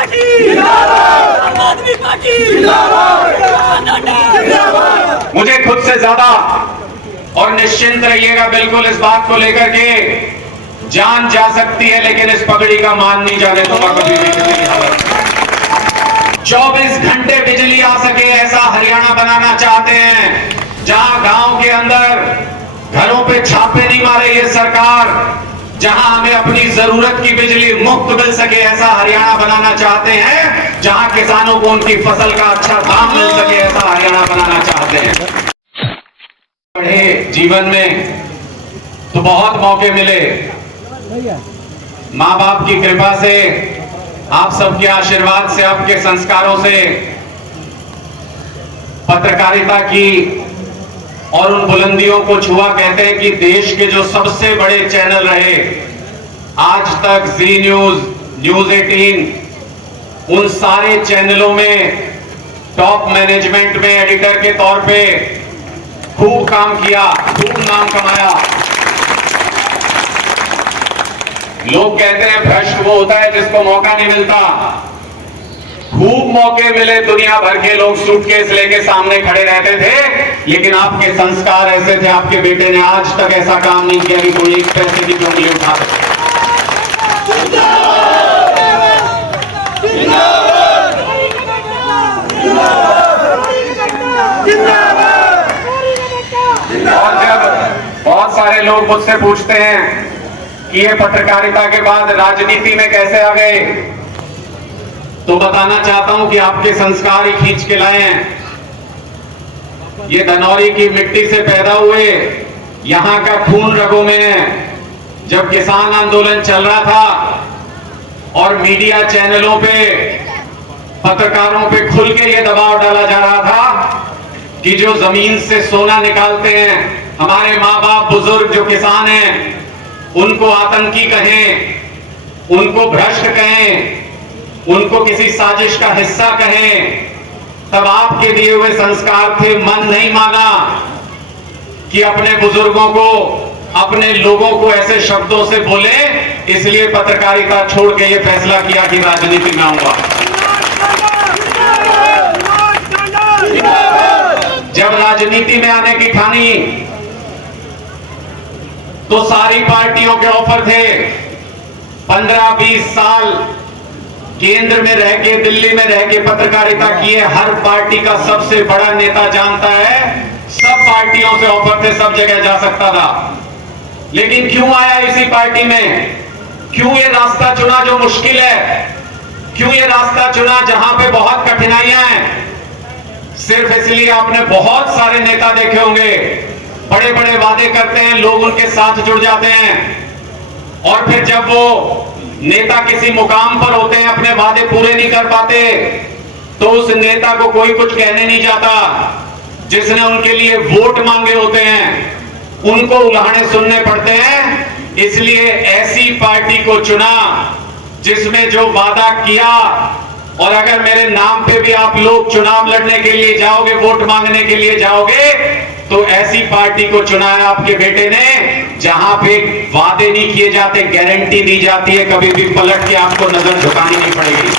Party जिंदाबाद, आम आदमी पार्टी जिंदाबाद। मुझे खुद से ज्यादा और निश्चिंत रहिएगा बिल्कुल इस बात को लेकर के, जान जा सकती है लेकिन इस पगड़ी का मान नहीं जाने दूंगा कभी भी किसी भी हालत में। 24 घंटे बिजली आ सके ऐसा हरियाणा बनाना चाहते हैं, जहां गांव के अंदर घरों पे छापे नहीं मारे ये सरकार, जहां हमें अपनी जरूरत की बिजली मुफ्त मिल सके ऐसा हरियाणा बनाना चाहते हैं, जहां किसानों को उनकी फसल का अच्छा दाम मिल सके ऐसा हरियाणा बनाना चाहते हैं। पढ़े जीवन में तो बहुत मौके मिले, माँ बाप की कृपा से, आप सबके आशीर्वाद से, आपके संस्कारों से पत्रकारिता की और उन बुलंदियों को छुआ। कहते हैं कि देश के जो सबसे बड़े चैनल रहे, आज तक, जी न्यूज, न्यूज 18, उन सारे चैनलों में टॉप मैनेजमेंट में एडिटर के तौर पे खूब काम किया, खूब नाम कमाया। लोग कहते हैं भ्रष्ट वो होता है जिसको मौका नहीं मिलता। खूब मौके मिले, दुनिया भर के लोग सूटकेस लेके सामने खड़े रहते थे, लेकिन आपके संस्कार ऐसे थे, आपके बेटे ने आज तक ऐसा काम नहीं किया कि कोई एक पैसे की उंगली उठा सके। और जब बहुत सारे लोग मुझसे पूछते हैं कि ये पत्रकारिता के बाद राजनीति में कैसे आ गए, तो बताना चाहता हूं कि आपके संस्कार ही खींच के लाए हैं। ये धनौरी की मिट्टी से पैदा हुए, यहां का खून रगों में है। जब किसान आंदोलन चल रहा था और मीडिया चैनलों पे पत्रकारों पे खुल के ये दबाव डाला जा रहा था कि जो जमीन से सोना निकालते हैं, हमारे माँ बाप बुजुर्ग जो किसान हैं, उनको आतंकी कहें, उनको भ्रष्ट कहें, उनको किसी साजिश का हिस्सा कहें, तब आपके दिए हुए संस्कार थे। मन नहीं माना कि अपने बुजुर्गों को, अपने लोगों को ऐसे शब्दों से बोले, इसलिए पत्रकारिता छोड़ के ये फैसला किया कि राजनीति में आऊंगा। जब राजनीति में आने की ठानी तो सारी पार्टियों के ऑफर थे। 15-20 साल केंद्र में रह के, दिल्ली में रह के पत्रकारिता किए, हर पार्टी का सबसे बड़ा नेता जानता है, सब पार्टियों से ऑफर थे, सब जगह जा सकता था। लेकिन क्यों आया इसी पार्टी में? क्यों ये रास्ता चुना जो मुश्किल है? क्यों ये रास्ता चुना जहां पे बहुत कठिनाइयां हैं? सिर्फ इसलिए आपने बहुत सारे नेता देखे होंगे, बड़े बड़े वादे करते हैं, लोग उनके साथ जुड़ जाते हैं, और फिर जब वो नेता किसी मुकाम पर होते हैं, अपने वादे पूरे नहीं कर पाते, तो उस नेता को कोई कुछ कहने नहीं जाता। जिसने उनके लिए वोट मांगे होते हैं, उनको उलाहने सुनने पड़ते हैं। इसलिए ऐसी पार्टी को चुना जिसमें जो वादा किया, और अगर मेरे नाम पे भी आप लोग चुनाव लड़ने के लिए जाओगे, वोट मांगने के लिए जाओगे, तो ऐसी पार्टी को चुना है आपके बेटे ने, जहां पे वादे नहीं किए जाते, गारंटी दी जाती है, कभी भी पलट के आपको नजर झुकानी नहीं पड़ेगी।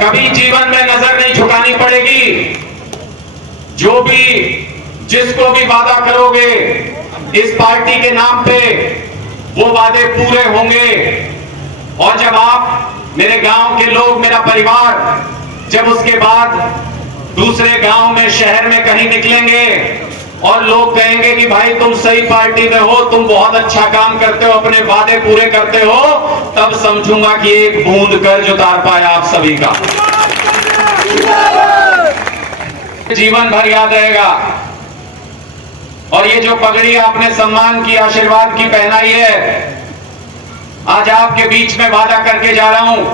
कभी जीवन में नजर नहीं झुकानी पड़ेगी। जो भी, जिसको भी वादा करोगे इस पार्टी के नाम पे, वो वादे पूरे होंगे। और जब आप, मेरे गांव के लोग, मेरा परिवार, जब उसके बाद दूसरे गांव में, शहर में कहीं निकलेंगे और लोग कहेंगे कि भाई तुम सही पार्टी में हो, तुम बहुत अच्छा काम करते हो, अपने वादे पूरे करते हो, तब समझूंगा कि एक बूंद कर्ज उतार पाया आप सभी का। जीवन भर याद रहेगा। और ये जो पगड़ी आपने सम्मान की, आशीर्वाद की पहनाई है, आज आपके बीच में वादा करके जा रहा हूं,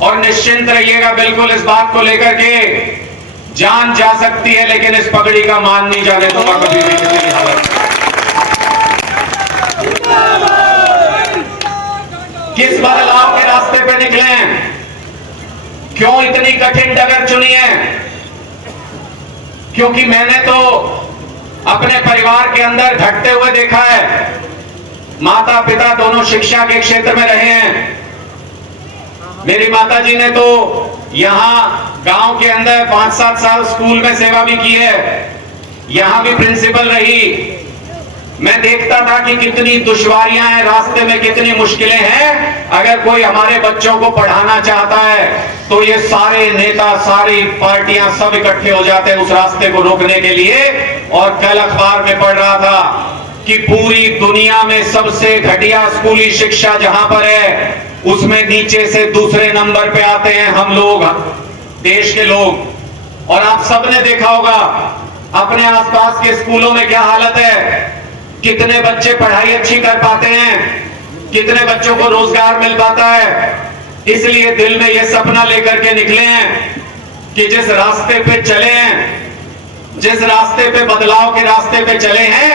और निश्चिंत रहिएगा बिल्कुल इस बात को लेकर के, जान जा सकती है लेकिन इस पगड़ी का मान नहीं जाने दूंगा कभी भी किसी भी हालत में। किस बदलाव के रास्ते पे निकले हैं? क्यों इतनी कठिन डगर चुनी है? क्योंकि मैंने तो अपने परिवार के अंदर घटते हुए देखा है। माता पिता दोनों शिक्षा के क्षेत्र में रहे हैं। मेरी माता जी ने तो यहां गांव के अंदर 5-7 साल स्कूल में सेवा भी की है, यहां भी प्रिंसिपल रही। मैं देखता था कि कितनी दुश्वारियां हैं रास्ते में, कितनी मुश्किलें हैं। अगर कोई हमारे बच्चों को पढ़ाना चाहता है तो ये सारे नेता, सारी पार्टियां सब इकट्ठे हो जाते हैं उस रास्ते को रोकने के लिए। और कल अखबार में पढ़ रहा था कि पूरी दुनिया में सबसे घटिया स्कूली शिक्षा जहां पर है, उसमें नीचे से दूसरे नंबर पे आते हैं हम लोग, देश के लोग। और आप सबने देखा होगा अपने आसपास के स्कूलों में क्या हालत है, कितने बच्चे पढ़ाई अच्छी कर पाते हैं, कितने बच्चों को रोजगार मिल पाता है। इसलिए दिल में यह सपना लेकर के निकले हैं कि जिस रास्ते पे चले हैं, जिस रास्ते पे बदलाव के रास्ते पे चले हैं,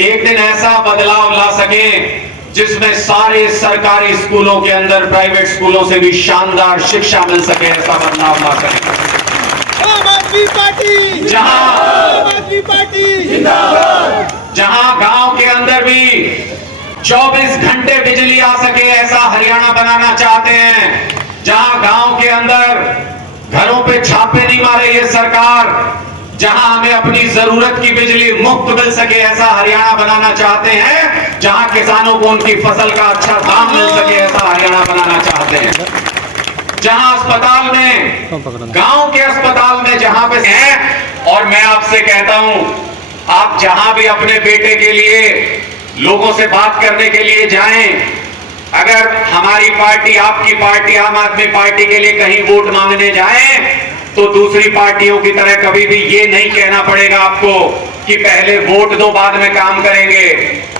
एक दिन ऐसा बदलाव ला सकें जिसमें सारे सरकारी स्कूलों के अंदर प्राइवेट स्कूलों से भी शानदार शिक्षा मिल सके, ऐसा बदलाव ला सके। आम आदमी पार्टी जहां आम आदमी पार्टी जिंदाबाद। जहां गांव के अंदर भी 24 घंटे बिजली आ सके, ऐसा हरियाणा बनाना चाहते हैं। जहां गांव के अंदर घरों पे छापे नहीं मारे ये सरकार, जहां हमें अपनी जरूरत की बिजली मुफ्त मिल सके, ऐसा हरियाणा बनाना चाहते हैं। जहां किसानों को उनकी फसल का अच्छा दाम मिल सके, ऐसा हरियाणा बनाना चाहते हैं। जहां अस्पताल में, गांव के अस्पताल में जहां पे हैं। और मैं आपसे कहता हूं, आप जहां भी अपने बेटे के लिए लोगों से बात करने के लिए जाएं, अगर हमारी पार्टी, आपकी पार्टी आम आदमी पार्टी के लिए कहीं वोट मांगने जाएं, तो दूसरी पार्टियों की तरह कभी भी ये नहीं कहना पड़ेगा आपको कि पहले वोट दो बाद में काम करेंगे।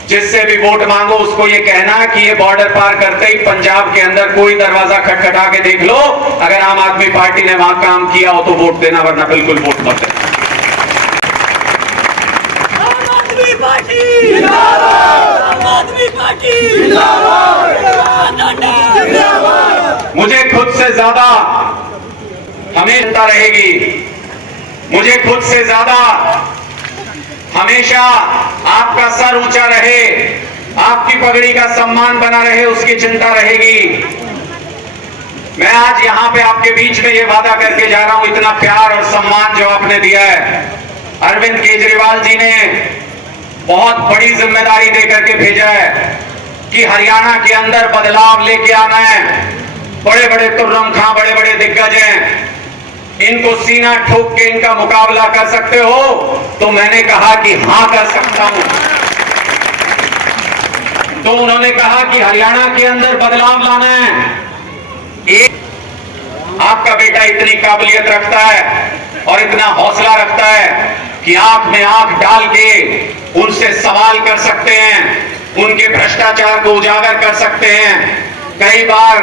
जिससे भी वोट मांगो उसको ये कहना कि ये बॉर्डर पार करते ही पंजाब के अंदर कोई दरवाजा खटखटा के देख लो, अगर आम आदमी पार्टी ने वहां काम किया हो तो वोट देना, वरना बिल्कुल वोट मत देना। आम आदमी पार्टी जिंदाबाद। आम आदमी पार्टी जिंदाबाद। मुझे खुद से ज्यादा हमेशा रहेगी, मुझे खुद से ज्यादा हमेशा आपका सर ऊंचा रहे, आपकी पगड़ी का सम्मान बना रहे, उसकी चिंता रहेगी। मैं आज यहां पे आपके बीच में ये वादा करके जा रहा हूं, इतना प्यार और सम्मान जो आपने दिया है, अरविंद केजरीवाल जी ने बहुत बड़ी जिम्मेदारी देकर के भेजा है कि हरियाणा के अंदर बदलाव लेके आना है। बड़े बड़े तुर्रम खां, बड़े बड़े दिग्गज हैं, इनको सीना ठोक के इनका मुकाबला कर सकते हो? तो मैंने कहा कि हां कर सकता हूं। तो उन्होंने कहा कि हरियाणा के अंदर बदलाव लाना है। एक आपका बेटा इतनी काबिलियत रखता है और इतना हौसला रखता है कि आंख में आंख डाल के उनसे सवाल कर सकते हैं, उनके भ्रष्टाचार को उजागर कर सकते हैं। कई बार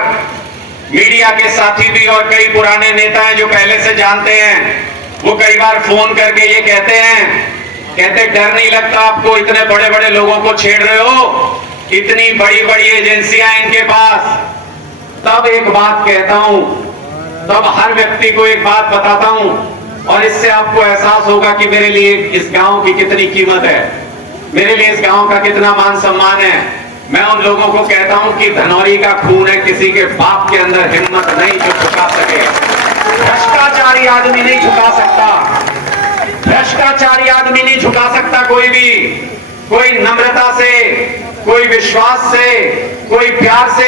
मीडिया के साथी भी और कई पुराने नेता हैं जो पहले से जानते हैं, वो कई बार फोन करके ये कहते डर नहीं लगता आपको, इतने बड़े बड़े लोगों को छेड़ रहे हो, इतनी बड़ी बड़ी एजेंसियां इनके पास। तब एक बात कहता हूं, तब हर व्यक्ति को एक बात बताता हूं, और इससे आपको एहसास होगा कि मेरे लिए इस गांव की कितनी कीमत है, मेरे लिए इस गांव का कितना मान सम्मान है। मैं उन लोगों को कहता हूं कि धनौरी का खून है, किसी के बाप के अंदर हिम्मत नहीं जो झुका सके। भ्रष्टाचारी आदमी नहीं झुका सकता, भ्रष्टाचारी आदमी नहीं झुका सकता कोई भी। कोई नम्रता से, कोई विश्वास से, कोई प्यार से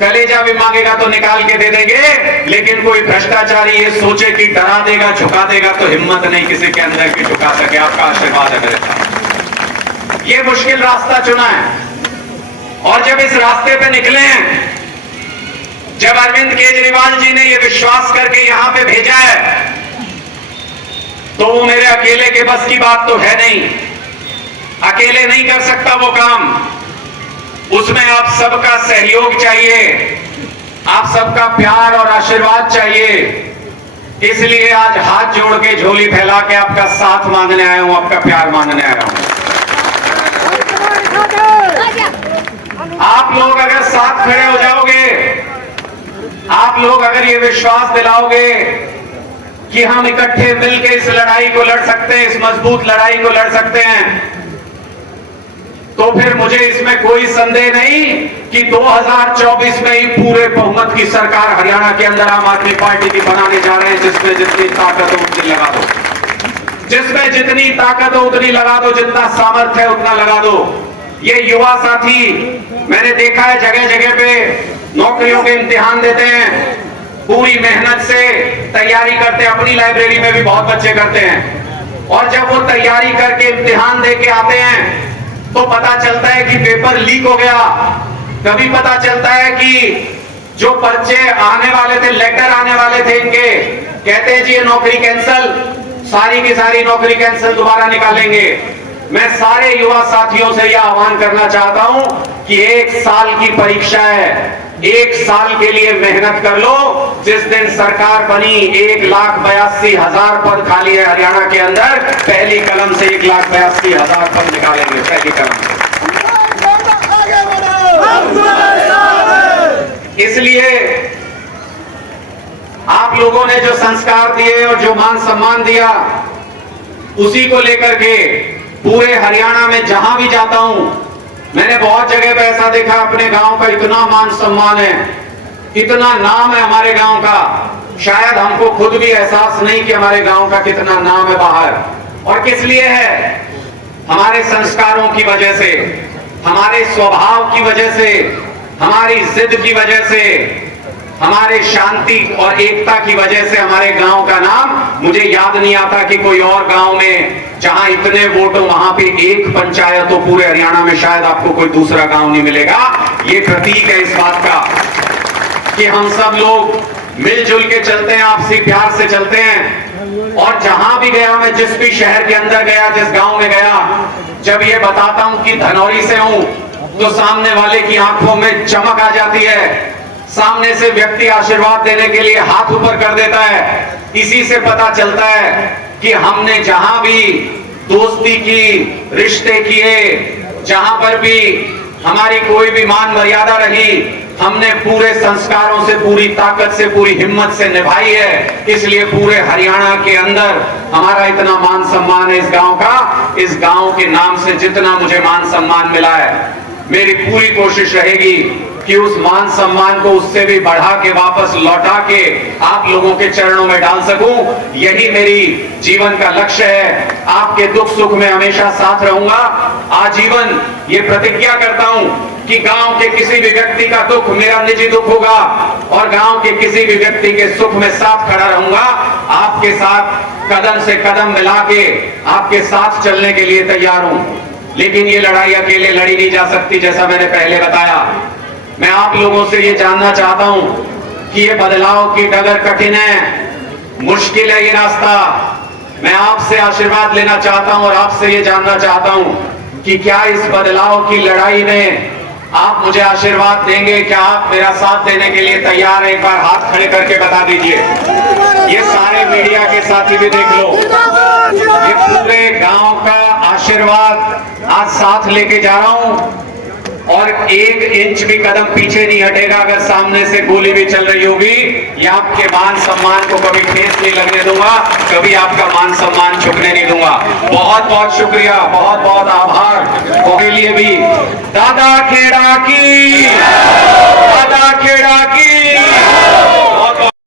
कलेजा भी मांगेगा तो निकाल के दे देंगे, लेकिन कोई भ्रष्टाचारी ये सोचे कि डरा देगा, झुका देगा, तो हिम्मत नहीं किसी के अंदर की झुका सके। आपका आशीर्वाद है मेरे साथ। ये मुश्किल रास्ता चुना है, और जब इस रास्ते पे निकले हैं, जब अरविंद केजरीवाल जी ने यह विश्वास करके यहां पे भेजा है, तो वो मेरे अकेले के बस की बात तो है नहीं, अकेले नहीं कर सकता वो काम, उसमें आप सबका सहयोग चाहिए, आप सबका प्यार और आशीर्वाद चाहिए। इसलिए आज हाथ जोड़ के झोली फैला के आपका साथ मांगने आया हूं, आपका प्यार मांगने आया हूं। आप लोग अगर साथ खड़े हो जाओगे, आप लोग अगर ये विश्वास दिलाओगे कि हम इकट्ठे मिलकर इस लड़ाई को लड़ सकते हैं, इस मजबूत लड़ाई को लड़ सकते हैं, तो फिर मुझे इसमें कोई संदेह नहीं कि 2024 में ही पूरे बहुमत की सरकार हरियाणा के अंदर आम आदमी पार्टी की बनाने जा रहे हैं, जिसमें जितनी ताकत हो उतनी लगा दो, जिसमें जितनी ताकत हो उतनी लगा दो, जितना सामर्थ्य है उतना लगा दो। ये युवा साथी मैंने देखा है जगह जगह पे नौकरियों के इम्तिहान देते हैं, पूरी मेहनत से तैयारी करते हैं, अपनी लाइब्रेरी में भी बहुत बच्चे करते हैं, और जब वो तैयारी करके इम्तिहान दे के आते हैं तो पता चलता है कि पेपर लीक हो गया। कभी पता चलता है कि जो पर्चे आने वाले थे, लेटर आने वाले थे इनके, कहते हैं जी ये नौकरी कैंसल, सारी की सारी नौकरी कैंसल, दोबारा निकालेंगे। मैं सारे युवा साथियों से यह आह्वान करना चाहता हूं कि 1 साल की परीक्षा है, 1 साल के लिए मेहनत कर लो। जिस दिन सरकार बनी 1,82,000 पद खाली है हरियाणा के अंदर, पहली कलम से 1,82,000 पद निकालेंगे, पहली कलम से। इसलिए आप लोगों ने जो संस्कार दिए और जो मान सम्मान दिया, उसी को लेकर के पूरे हरियाणा में जहां भी जाता हूं, मैंने बहुत जगह पे ऐसा देखा, अपने गांव का इतना मान सम्मान है, इतना नाम है हमारे गांव का, शायद हमको खुद भी एहसास नहीं कि हमारे गांव का कितना नाम है बाहर। और किस लिए है? हमारे संस्कारों की वजह से, हमारे स्वभाव की वजह से, हमारी जिद की वजह से, हमारे शांति और एकता की वजह से हमारे गांव का नाम, मुझे याद नहीं आता कि कोई और गांव में जहां इतने वोट हो वहां पे एक पंचायत हो पूरे हरियाणा में, शायद आपको कोई दूसरा गांव नहीं मिलेगा। ये प्रतीक है इस बात का कि हम सब लोग मिलजुल के चलते हैं, आपसी प्यार से चलते हैं। और जहां भी गया मैं, जिस भी शहर के अंदर गया, जिस गांव में गया, जब ये बताता हूं कि धनौरी से हूं, तो सामने वाले की आंखों में चमक आ जाती है। सामने से व्यक्ति आशीर्वाद देने के लिए हाथ ऊपर कर देता है। इसी से पता चलता है कि हमने जहां भी दोस्ती की, रिश्ते किए, जहां पर भी हमारी कोई भी मान मर्यादा रही, हमने पूरे संस्कारों से, पूरी ताकत से, पूरी हिम्मत से निभाई है। इसलिए पूरे हरियाणा के अंदर हमारा इतना मान सम्मान है इस गांव का। इस गांव के नाम से जितना मुझे मान सम्मान मिला है, मेरी पूरी कोशिश रहेगी कि उस मान सम्मान को उससे भी बढ़ा के वापस लौटा के आप लोगों के चरणों में डाल सकूं। यही मेरी जीवन का लक्ष्य है। आपके दुख सुख में हमेशा साथ रहूंगा। आजीवन ये प्रतिज्ञा करता हूं कि गांव के किसी भी व्यक्ति का दुख मेरा निजी दुख होगा, और गांव के किसी भी व्यक्ति के सुख में साथ खड़ा रहूंगा। आपके साथ कदम से कदम मिला के आपके साथ चलने के लिए तैयार हूं। लेकिन ये लड़ाई अकेले लड़ी नहीं जा सकती, जैसा मैंने पहले बताया। मैं आप लोगों से ये जानना चाहता हूं कि ये बदलाव की डगर कठिन है, मुश्किल है ये रास्ता। मैं आपसे आशीर्वाद लेना चाहता हूं और आपसे ये जानना चाहता हूं कि क्या इस बदलाव की लड़ाई में आप मुझे आशीर्वाद देंगे? क्या आप मेरा साथ देने के लिए तैयार हैं? एक बार हाथ खड़े करके बता दीजिए। ये सारे मीडिया के साथी भी देख लो, ये पूरे गांव का आशीर्वाद आज साथ लेके जा रहा हूं, और 1 इंच भी कदम पीछे नहीं हटेगा। अगर सामने से गोली भी चल रही होगी, या आपके मान सम्मान को कभी ठेस नहीं लगने दूंगा, कभी आपका मान सम्मान झुकने नहीं दूंगा। बहुत बहुत शुक्रिया, बहुत बहुत आभार। के लिए भी दादा खेड़ा की, दादा खेड़ा की।